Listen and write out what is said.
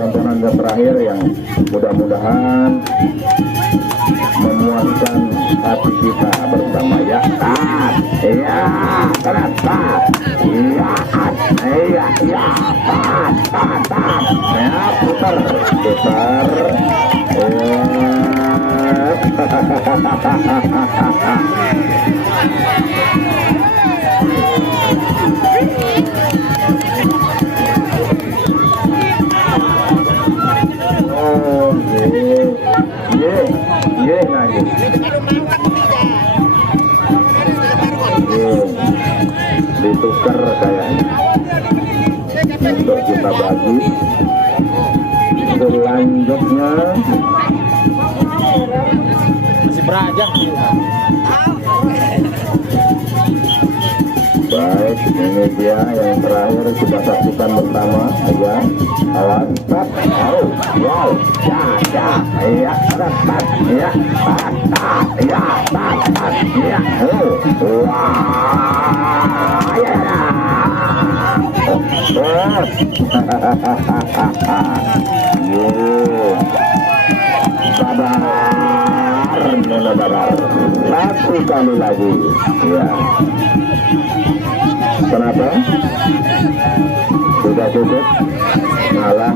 tontonan yang terakhir yang mudah-mudahan memuaskan hati kita bersama ya. Iya, terasa. Iya, iya, iya, ya, putar. Oh, ye, lagi. Ditukar kayaknya untuk kita bagi. Selanjutnya masih beraja. baik, ini dia yang terakhir kita saksikan bersama ya. Awas, stop, wow, ya, iya, stop, ya, ya, ya, wah, ya, sabar, satu kali lagi, ya. Kenapa? Sudah cukup, malah